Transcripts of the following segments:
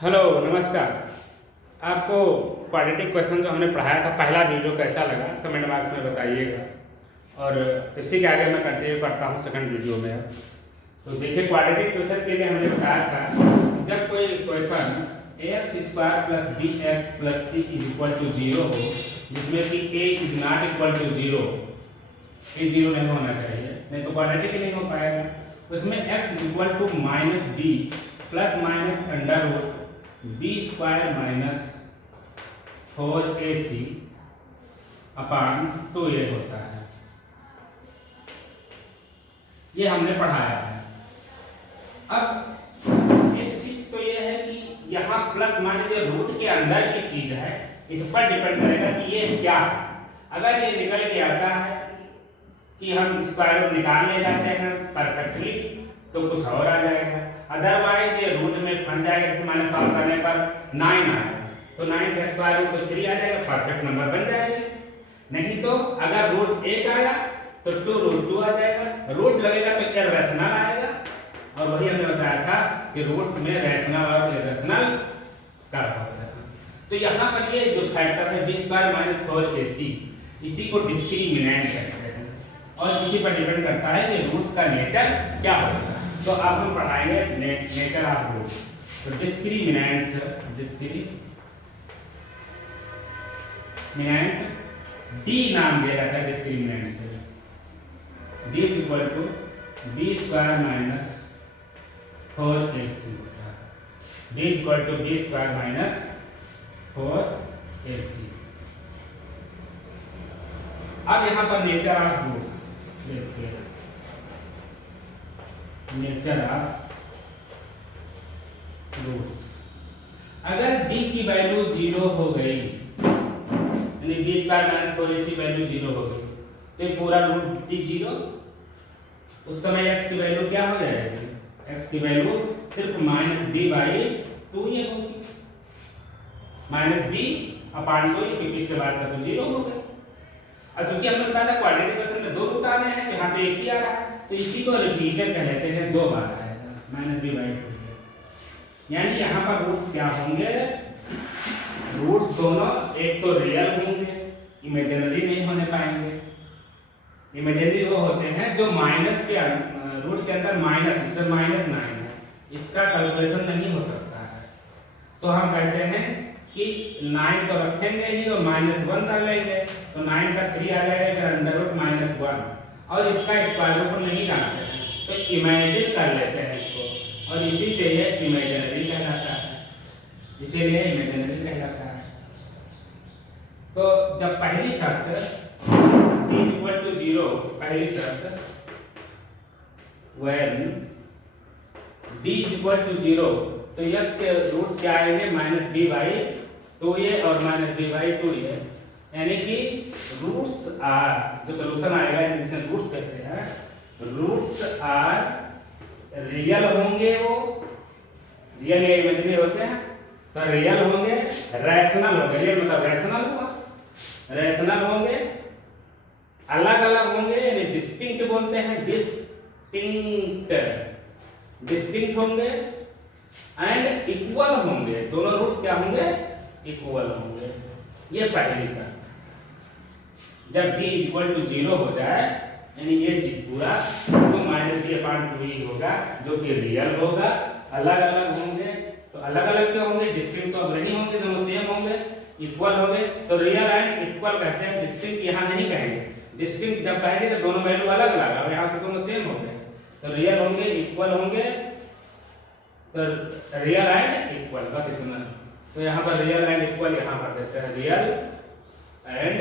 Hello नमस्कार। आपको quadratic question जो हमने पढ़ाया था पहला वीडियो कैसा लगा कमेंट बॉक्स में बताइएगा। और इसी के आगे मैं कंटिन्यू करता हूँ सेकंड वीडियो में। अब तो देखिए क्वाड्रेटिक क्वेश्चन के लिए हमने बताया था जब कोई question x square plus b x plus c is equal to zero हो, जिसमें कि a is not equal to zero, a zero नहीं होना चाहिए, नहीं तो क्वाड्रेटिक नहीं हो पाएगा। उसमें x is equal to minus b plus minus under root b square minus 4ac upon 2a होता है। ये हमने पढ़ाया है। अब एक चीज तो ये है कि यहाँ प्लस माइनस ये रूट के अंदर की चीज है, इस पर डिपेंड करेगा कि ये क्या है। अगर ये निकल के आता है कि हम स्क्वायर रूट निकाल ले जाते हैं परफेक्टली तो कुछ और आ जाएगा, अदरवाइज ये रूट में फंस जाएगा। जैसे मैंने सॉल्व करने पर 9 आया तो 9 का स्क्वायर रूट तो 3 आ जाएगा, परफेक्ट नंबर बन जाएगा। नहीं तो अगर रूट 1 आया तो 2 रूट 2 आ जाएगा, रूट लगेगा तो इररेशनल आएगा। और वही हमने बताया था कि रूट्स में रैशनल और इररेशनल कर्व होता है। तो यहाँ पर ये जो फैक्टर है बी स्क्वायर माइनस 4ac, इसी को डिस्क्रिमिनेंट कहते हैं और इसी पर डिपेंड करता है कि रूट्स का नेचर क्या होगा। तो अब हम पढ़ाएंगे नेचर ऑफ रूट। तो डिस्क्रिमिनेंट्स, डी नाम दिया जाता है डिस्क्रिमिनेंट से। D is equal to b square minus 4ac, d is equal to b square minus 4ac। अब यहाँ पर नेचर ऑफ रूट्स देखिए, नेचर ऑफ रूट्स। अगर d की वैल्यू 0 हो गई, यानी B square minus 4ac value 0 हो गई, तो ये पूरा रूट d 0, उस समय x की वैल्यू क्या हो जाएगी? x की वैल्यू सिर्फ माइनस b बाई 2 ये होगी, माइनस b अपान 2, क्योंकि इसके बाद का तो 0 हो गया। और चूंकि हमने बताया था क्वाड्रेटिक क्वेश्चन में 2 रूट आ रहे हैं तो यहाँ पे एक ही आ रहा है, तो इसी को रिपीटेड कह लेते हैं, 2 बार आएगा माइनस बी बाई 2। यानी यहाँ पर रूट्स क्या होंगे? रूट्स दोनों एक तो रियल होंगे, इमेजिनरी नहीं होने पाएंगे। इमेजिनरी वो होते हैं जो माइनस के रूट के अंदर माइनस, जैसे माइनस 9 है, इसका कैलकुलेशन नहीं हो सकता है। तो हम कहते हैं कि 9 तो रखेंगे ही और -1 कर लेंगे, तो 9 का 3 आ जाएगा, फिर अंडर रूट -1, और इसका स्क्वायर रूट नहीं जानते हैं तो इमेजिन कर लेते हैं इसको, और इसी से ये इमेजिनरी कहलाता है, इसीलिए इमेजिनरी कहलाता है। तो जब पहली शर्त d इक्वल टू 0, पहली शर्त when d इक्वल टू 0, तो यस के रूट्स क्या आएंगे? माइनस बी बाई 2a और माइनस बी बाई 2a, यानी कि रूट्स आर, जो सोल्यूशन आएगा जिसे रूट्स कहते हैं, रूट्स आर रियल होंगे, वो रियल या इमेजिनरी होते हैं, तो रियल होंगे, रैशनल होंगे, रियल मतलब रैशनल हुआ, रैशनल होंगे, अलग अलग होंगे, यानी डिस्टिंक्ट बोलते हैं, डिस्टिंक्ट होंगे, एंड इक्वल होंगे। दोनों रूट्स क्या होंगे? इक्वल होंगे। ये पहली शर्त। जब d इक्वल टू 0 हो जाए, यानी ये पूरा तो माइनस बी अपान 2 ही होगा, जो कि रियल होगा। अलग अलग होंगे, तो अलग अलग क्यों होंगे? डिस्टिंक्ट तो अब नहीं होंगे, दोनों सेम होंगे, इक्वल होंगे। तो रियल एंड इक्वल कहते हैं, डिस्टिंक्ट यहाँ नहीं कहेंगे। डिस्टिंक्ट जब कहेंगे तो दोनों वैल्यू अलग अलग है, यहाँ तो दोनों सेम हो गए। तो रियल होंगे, इक्वल होंगे, तो रियल एंड इक्वल, बस इतना। तो यहाँ पर रियल एंड इक्वल यहाँ पर देते हैं, रियल एंड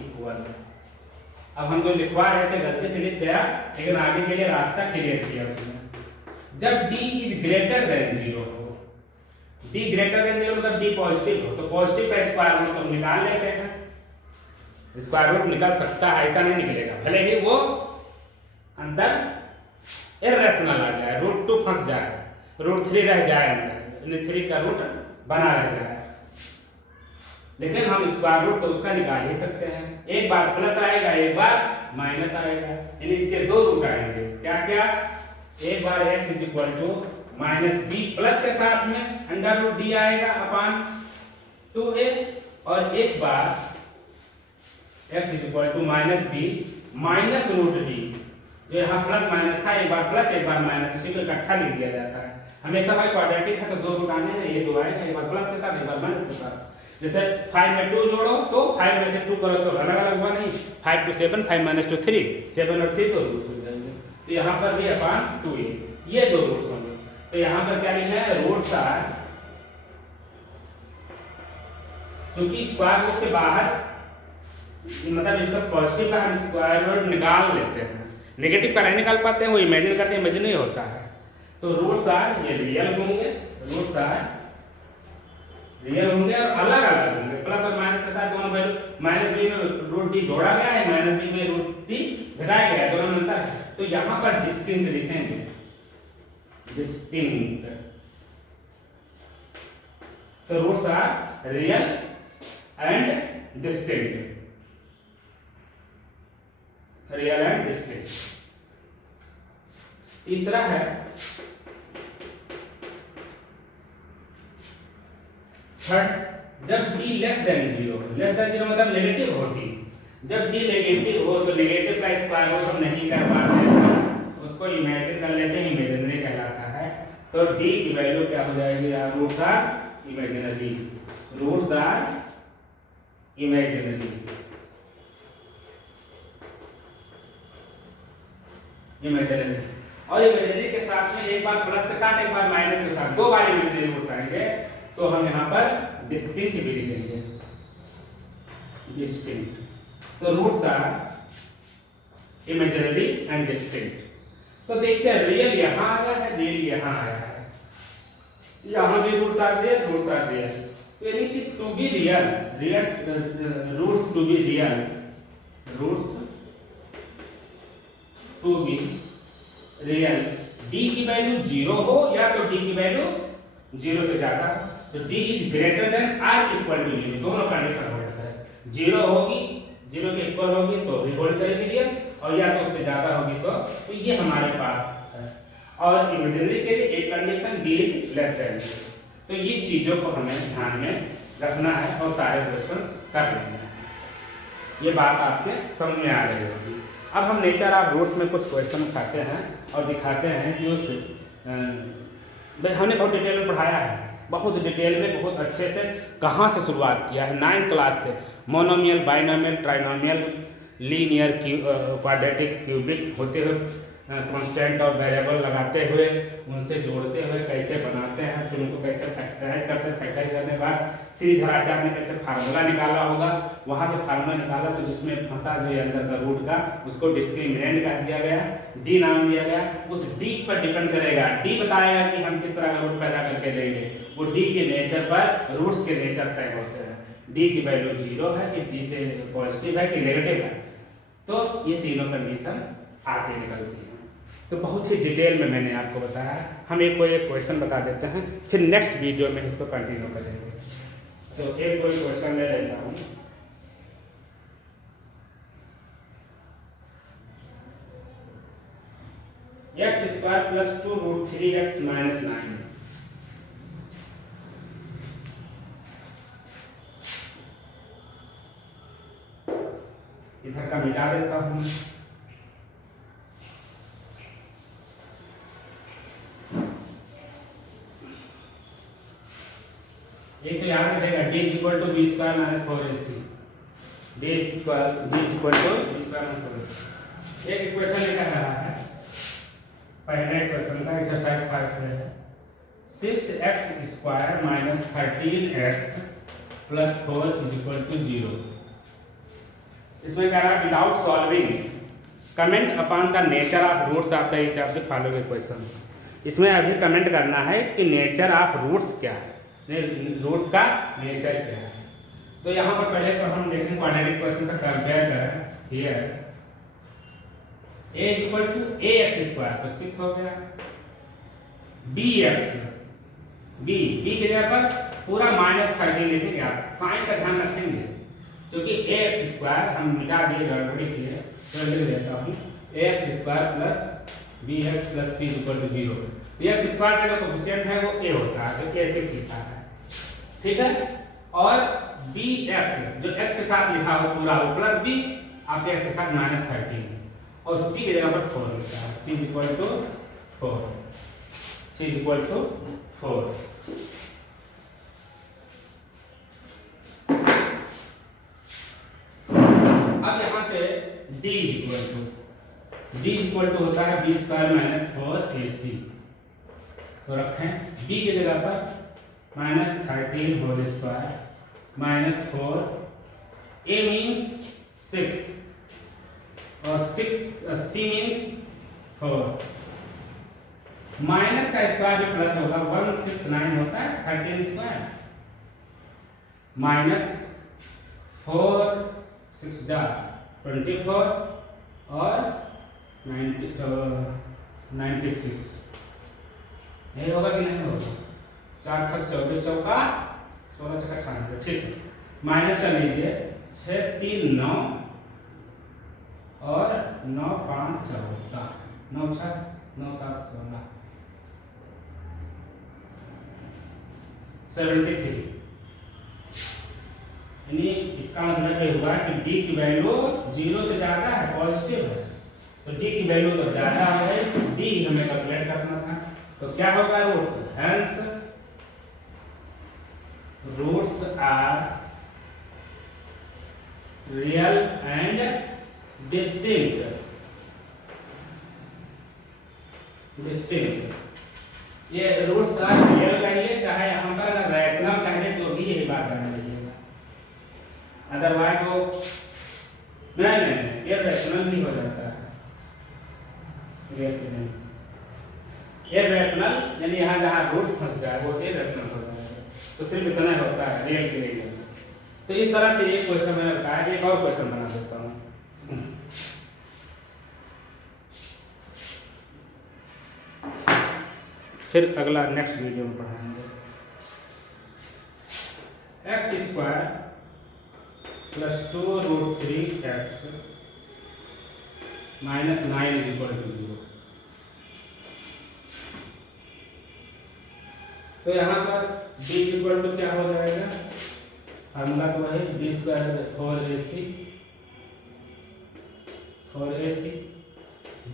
इक्वल। अब हम जो लिखवा रहे थे गलती से लिख गया, लेकिन आगे के लिए रास्ता क्लियर किया उसने। जब d इज ग्रेटर देन 0 हो, d ग्रेटर देन 0 मतलब d पॉजिटिव हो, तो पॉजिटिव का स्क्वायर रूट तो निकाल लेते हैं। स्क्वायर रूट निकल सकता है, ऐसा नहीं निकलेगा, भले ही वो अंदर इररेशनल आ जाए, रूट 2 फंस जाए, रूट 3 रह जाए अंदर, 3 का रूट बना रह जाए, लेकिन हम स्क्वायर रूट तो उसका निकाल ही सकते हैं। एक बार प्लस आएगा, एक बार माइनस आएगा, यानी इसके 2 रूट आएंगे। क्या क्या? एक बार x is equal to minus b plus के साथ में अंडर रूट डी आएगा अपान 2a, और एक बार x is equal to minus b minus root d, जो यहाँ प्लस माइनस था, एक बार प्लस एक बार माइनस, इसी को इकट्ठा लिख दिया जाता है। हमेशा भाई क्वाड्रेटिक है तो दो रूट आने हैं, ये दो आएगा, एक बार प्लस के साथ एक बार माइनस के साथ। जैसे 5 में 2 जोड़ो तो 5 में से 2 करो तो अलग अलग हुआ नहीं, 5 to 7, 5 minus to 3, 7 और 3 तो रूट्स हो जाएंगे। तो यहाँ पर भी अपान 2a, ये दो रूट्स होंगे। तो यहाँ पर क्या लिखना है, रूट्स आर, क्योंकि स्क्वायर रूट से बाहर मतलब इसका पॉजिटिव का हम स्क्वायर रूट निकाल लेते हैं, नेगेटिव का नहीं निकाल पाते हैं, वो इमेजिन करते हैं, इमेजिन नहीं होता है। तो रूट्स आर ये रियल होंगे, रूट्स आर रियल होंगे और अलग अलग होंगे, प्लस और माइनस के साथ दोनों वैल्यू, माइनस बी में रूट डी जोड़ा गया है, माइनस बी में रूट डी घटाया गया है, दोनों में अंतर है। तो यहाँ पर डिस्टिंक्ट लिखेंगे, डिस्टिंक्ट। तो roots are real and distinct, real and distinct. तीसरा है थर्ड, जब d less than 0, less than 0 मतलब नेगेटिव होती, जब d नेगेटिव हो तो नेगेटिव का स्क्वायर रूट हम नहीं कर पाते, उसको इमेजिन कर लेते हैं, इमेजिनरी कहलाता है। तो d की वैल्यू क्या हो जाएगी, roots are imaginary, roots are imaginary, imaginary. और इमेजिनरी के साथ में एक बार प्लस के साथ एक बार माइनस के साथ, दो बार इमेजिनरी रूट्स आएंगे, तो हम यहाँ पर डिस्टिंक्ट भी लिखेंगे, डिस्टिंक्ट। तो roots are imaginary and distinct. तो देखिए रियल यहाँ आया है, रियल यहाँ आया है, यहाँ भी roots are real, roots are real. तो यानी कि to be real, roots to be real, roots to be real, d की वैल्यू 0 हो या तो डी की वैल्यू 0 से ज्यादा हो, तो d is greater than r equal to 0, दोनों कंडीशन होल्ड करें। 0 होगी, 0 के इक्वल होगी तो भी होल्ड करेगी रियल, और या तो उससे ज्यादा होगी तो ये हमारे पास है। और इमेजिनरी के लिए एक condition d is less than 0। तो ये चीजों को हमें ध्यान में रखना है और सारे क्वेश्चंस कर लेना है। ये बात आपके समझ में आ रही होगी। अब हम नेचर ऑफ रूट्स में कुछ क्वेश्चन उठाते हैं और दिखाते हैं कि उस हमने बहुत डिटेल में पढ़ाया है, बहुत डिटेल में, बहुत अच्छे से कहाँ से शुरुआत किया है 9th क्लास से, monomial, binomial, trinomial, linear, quadratic, cubic होते हुए, कांस्टेंट और वेरिएबल लगाते हुए, उनसे जोड़ते हुए कैसे बनाते हैं, फिर उनको कैसे फैक्टराइज करते हैं, फैक्टराइज करने के बाद श्रीधराचार्य ने कैसे फार्मूला निकाला होगा, वहाँ से फार्मूला निकाला तो जिसमें फंसा जो अंदर का रूट का, उसको डिस्क्रिमिनेंट कह दिया गया, डी नाम दिया गया। उस डी पर डिपेंड करेगा, डी बताएगा कि हम किस तरह का रूट पैदा करके देंगे, वो डी के नेचर पर रूट्स के नेचर तय होते हैं। डी की वैल्यू 0 है कि डी से पॉजिटिव है कि नेगेटिव है, तो ये तीनों कंडीशन आके निकलती है। तो बहुत ही डिटेल में मैंने आपको बताया। हम एक कोई एक क्वेश्चन बता देते हैं, फिर नेक्स्ट वीडियो में इसको कंटिन्यू करेंगे। तो एक कोई क्वेश्चन ले लेता हूँ। X square plus 2 root 3x minus 9, इधर का मिटा देता हूँ। एक तो याद रखेगा d equal to b square minus 4ac, d equal to b square minus 4ac। एक इक्वेशन लिखा रहा है, पहला इक्वेशन का एक्सरसाइज 5 है, 6x square minus 13x plus 4 is equal to 0। इसमें कह रहा है without solving comment upon the nature of roots of the each of the following equations. इसमें अभी कमेंट करना है कि नेचर ऑफ रूट्स क्या है, रूट का नेचर क्या है। तो यहाँ पर पहले तो हम देखें क्वाड्रेटिक इक्वेशन से कंपेयर करें। Here a equal to ax square तो 6 हो गया, bx b की जगह पर पूरा माइनस 13 लिखेंगे, आप साइन का ध्यान रखेंगे क्योंकि ax स्क्वायर हम मिटा दिए गड़बड़ी किए, तो लिख देता हूँ ax square plus bx plus c equal to 0। तो एक्स स्क्वायर का जो कोफिशिएंट है वो ए होता है, तो a6 लिखा है, ठीक है। और बी एक्स जो एक्स के साथ लिखा हो पूरा हो प्लस बी आपके एक्स के साथ -13 और सी की जगह पर 4 लिखा है, c equal to 4, c equal to 4। अब यहाँ से d इक्वल टू होता है b स्क्वायर माइनस 4ac, तो रखें b की जगह पर -13 whole square minus 4, a means 6 और 6 c मीन्स 4, माइनस का स्क्वायर भी प्लस होगा 169 होता है 13 स्क्वायर माइनस 4 6 जा 24 और 96, यही होगा कि नहीं होगा? 4 6 24 चौका 16 छक्का 96, ठीक है। माइनस कर लीजिए 6 3 9 और 9 5 14, 9 6 9 7 16 73, यानी इसका मतलब ये हुआ कि d की वैल्यू 0 से ज़्यादा है, पॉजिटिव है, तो d की वैल्यू तो ज़्यादा है, d हमें कैलकुलेट करना था, तो क्या होगा roots, hence roots are real and distinct, ये रूट्स आर रियल कहिए चाहे यहाँ पर अगर रैशनल कहिए तो भी यही बात करना चाहिए, अदरवाइज वो नहीं ये रैशनल भी हो जाता है, रियल के नहीं, ये रैशनल यानी यहाँ जहाँ रूट फंस जाए वो ये रैशनल हो जाता है, तो सिर्फ इतना ही होता है, रियल के लिए। तो इस तरह से एक क्वेश्चन मैंने बताया, एक और क्वेश्चन बना देता हूँ। फिर अगला नेक्स्ट वीडियो में पढ़ाएंगे। X square plus 2√3x minus 9 is equal to 0। तो यहाँ पर d इक्वल टू क्या हो जाएगा, फार्मूला तो है d स्क्वायर 4ac,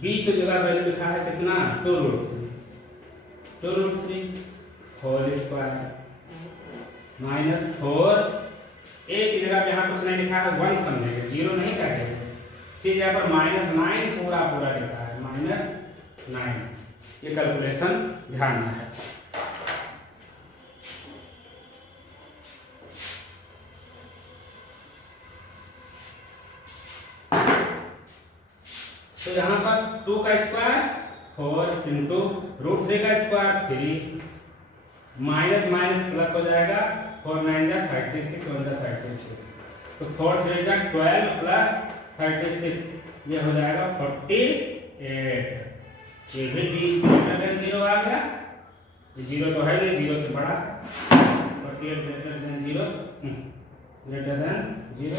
b तो जगह वैल्यू लिखा है कितना 2√3 होल स्क्वायर माइनस 4, a की जगह पे यहाँ कुछ नहीं लिखा है 1 समझेंगे, 0 नहीं कहेंगे, c जगह पर -9 पूरा लिखा है -9, ये कैलकुलेशन ध्यान में है। तो यहाँ पर 2 का स्क्वायर 4 इंटू √3 का स्क्वायर 3, माइनस माइनस प्लस हो जाएगा, 4 9 जा 36 1 जा 36, तो 4 3 जा 12 प्लस 36 ये हो जाएगा 48, ये भी d ग्रेटर देन 0 आ गया, ये 0 तो है नहीं, 0 से बड़ा, 48 ग्रेटर देन 0, ग्रेटर देन 0,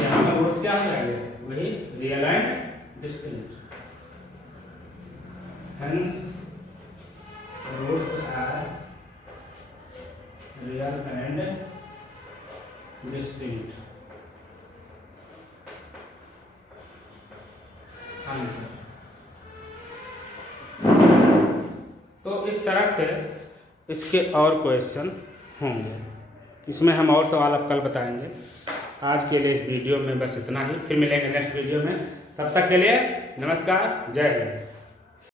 यहाँ पर रूट्स क्या हो जाएगा, वही real and distinct, hence roots are real and distinct। Answer. तो इस तरह से इसके और क्वेश्चन होंगे, इसमें हम और सवाल अब कल बताएंगे। आज के लिए इस वीडियो में बस इतना ही, फिर मिलेंगे नेक्स्ट वीडियो में, तब तक के लिए नमस्कार, जय हिंद।